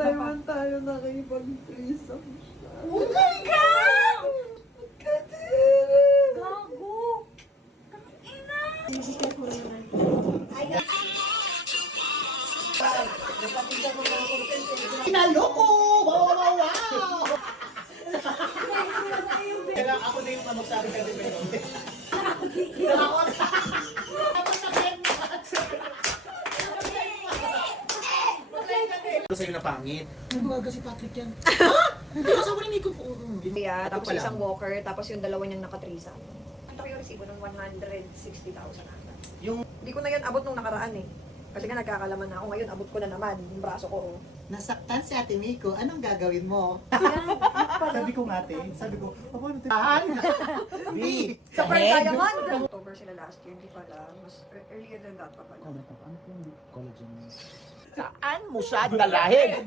Taiwan tayo nakipag-threesome. Oh my God! Katiri! Gago! Ina! Pinaloko! Wow! Kaya ako na yung magsabi ka din ba sa'yo na pangit. Nagbaga si Patrick yan. Hindi ko sabi ni Nico po. Yeah, tapos isang walker, tapos yung dalawa niyang nakatrisa. Ang ko yung resibo ng 160,000 ata. Yung Hindi ko na yun abot nung nakaraan eh. Kasi nga nagkakalaman na ako ngayon, abot ko na naman yung braso ko. Nasaktan si Ate Miko, anong gagawin mo? sabi ko nga ate, sabi ko, paano tahan? B! Super diamond! October sila last year, hindi pala. Mas earlier than that pa pala. Ano po yung collagen? Saan mo siya dalahin?